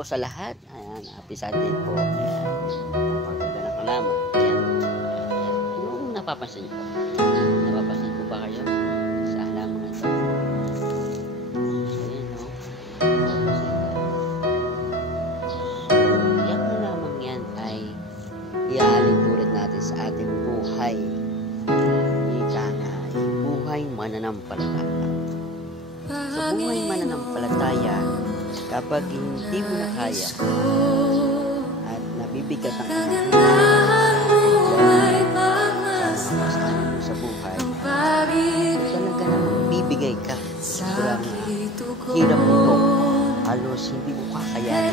po sa lahat. Ayan, happy Sunday po. Ayan, napaganda ng halaman. Ayan, yung napapansin niyo po. Napapansin po ba kayo sa halaman ito? Ayan, no? Napapansin ka. Yung halaman yan ay iaalin tulad natin sa ating buhay. Ika nga, buhay mananampalataya. Sa buhay mananampalataya, kapag hindi mo na kaya at nabibigat ang sa buhay, talaga namang bibigay ka. Sobrang hirap mo ito. Halos hindi mo kakayanin.